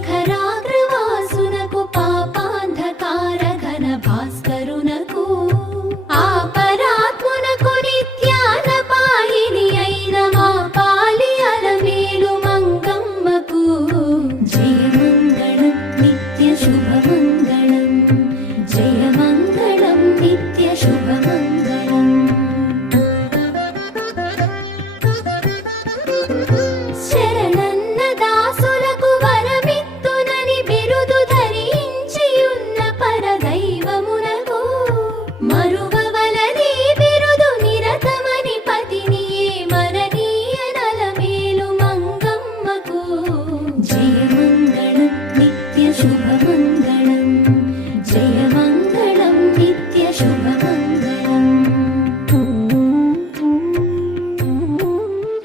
శిఖరాగ్రవాసునకు పాపాంధకార ఘన భాస్కరునకు ఆపరాత్మునకు నిత్యాన పాయిని అయిన మా పాలి అలమేలు మంగమ్మకు జయమంగళం నిత్య శుభమంగళం జయమంగళం నిత్య శుభమంగళం